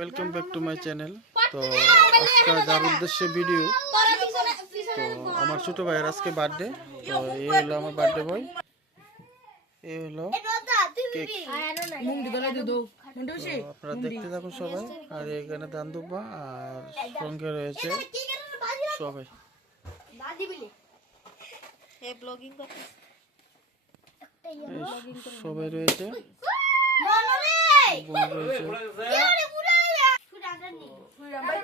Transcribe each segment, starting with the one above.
Welcome back to my channel তো আজকে যার উদ্দেশ্যে ভিডিও তো আমার ছোট ভাইয়ের আজকে বার্থডে তো এই হলো আমার বার্থডে বয় এই হলো কেক আপনারা দেখতে থাকুন সবাই। আর এখানে দান দুব্বা আর সঙ্গে রয়েছে সবাই। এই সবাই রয়েছে।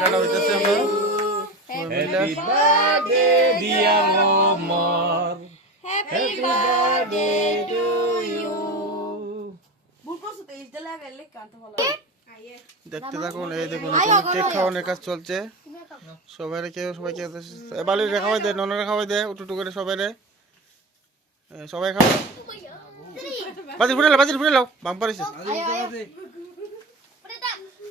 কাটা হইতেছে আমরা সবাই মিলে। birthday, dear Lomar. দেখতে থাকুন এই দেখুন কেক খাওয়ানোর কাজ চলছে সবাই কেউ সবাই কেউ বালি রে খাওয়াই দে ননরে খাওয়াই দে উটু টু করে সবাই রে সবাই খাও বাজি ফুটে লাও বাজি ফুটে লাও বাম পারিছে হ্যাঁ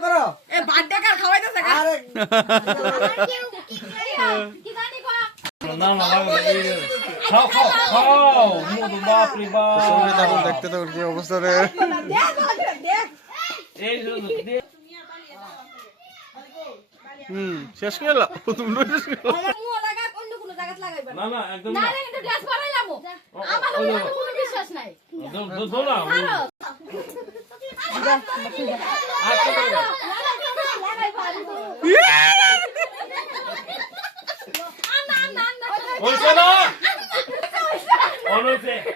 করো। না না দেখতে থাকুন কি অবস্থা রে হুম শেষ করে তোমরা শেষ করে লাও। না না একদম না বিশ্বাস নাই। দো দো দো না আচ্ছা হইছে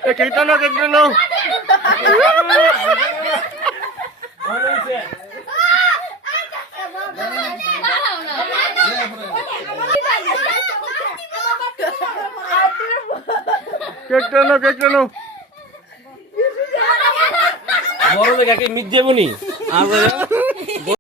কেকটা নাও কেকটা নাও কেকটা নাও বড় জায়গাকে মিট দেবনি আর